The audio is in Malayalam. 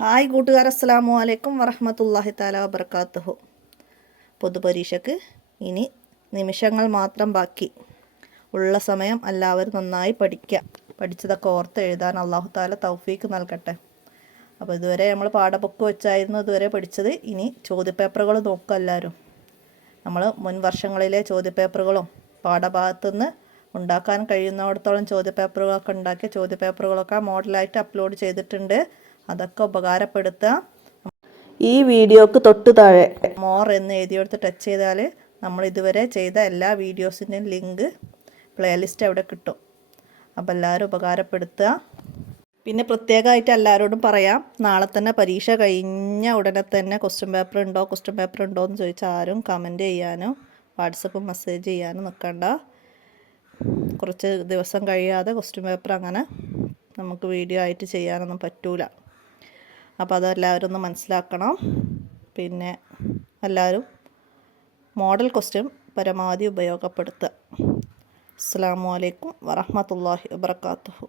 ഹായ് കൂട്ടുകാർ, അസ്സലാമു അലൈക്കും വറഹ്മത്തുള്ളാഹി തആല വബറകാതുഹു. പൊതുപരീക്ഷയ്ക്ക് ഇനി നിമിഷങ്ങൾ മാത്രം ബാക്കി ഉള്ള സമയം എല്ലാവരും നന്നായി പഠിക്കുക. പഠിച്ചതൊക്കെ ഓർത്ത് എഴുതാൻ അല്ലാഹു തആല തൗഫീക്ക് നൽകട്ടെ. അപ്പോൾ ഇതുവരെ നമ്മൾ പാഠബുക്ക് വെച്ചായിരുന്നു ഇതുവരെ പഠിച്ചത്. ഇനി ചോദ്യപേപ്പറുകൾ നോക്കുക എല്ലാവരും. നമ്മൾ മുൻ വർഷങ്ങളിലെ ചോദ്യപേപ്പറുകളും പാഠഭാഗത്തുനിന്ന് ഉണ്ടാക്കാൻ കഴിയുന്നിടത്തോളം ചോദ്യപേപ്പറുകളൊക്കെ ഉണ്ടാക്കിയ ചോദ്യപേപ്പറുകളൊക്കെ മോഡലായിട്ട് അപ്ലോഡ് ചെയ്തിട്ടുണ്ട്. അതൊക്കെ ഉപകാരപ്പെടുത്തുക. ഈ വീഡിയോക്ക് തൊട്ട് താഴെ മോർ എന്ന് എഴുതിയെടുത്ത് ടച്ച് ചെയ്താൽ നമ്മൾ ഇതുവരെ ചെയ്ത എല്ലാ വീഡിയോസിൻ്റെയും ലിങ്ക് പ്ലേലിസ്റ്റ് അവിടെ കിട്ടും. അപ്പോൾ എല്ലാവരും ഉപകാരപ്പെടുത്തുക. പിന്നെ പ്രത്യേകമായിട്ട് എല്ലാവരോടും പറയാം, നാളെ തന്നെ പരീക്ഷ കഴിഞ്ഞ ഉടനെ തന്നെ ക്വസ്റ്റ്യൻ പേപ്പർ ഉണ്ടോ എന്ന് ചോദിച്ചാൽ ആരും കമൻറ്റ് ചെയ്യാനോ വാട്സപ്പ് മെസ്സേജ് ചെയ്യാനോ നിൽക്കണ്ട. കുറച്ച് ദിവസം കഴിയാതെ ക്വസ്റ്റ്യൻ പേപ്പർ അങ്ങനെ നമുക്ക് വീഡിയോ ആയിട്ട് ചെയ്യാനൊന്നും പറ്റൂല. അപ്പോൾ അതെല്ലാവരും ഒന്ന് മനസ്സിലാക്കണം. പിന്നെ എല്ലാവരും മോഡൽ ക്വസ്റ്റ്യൻ പരമാവധി ഉപയോഗപ്പെടുത്തുക. അസ്സലാമു അലൈക്കും വറഹ്മത്തുള്ളാഹി വബറകാതുഹു.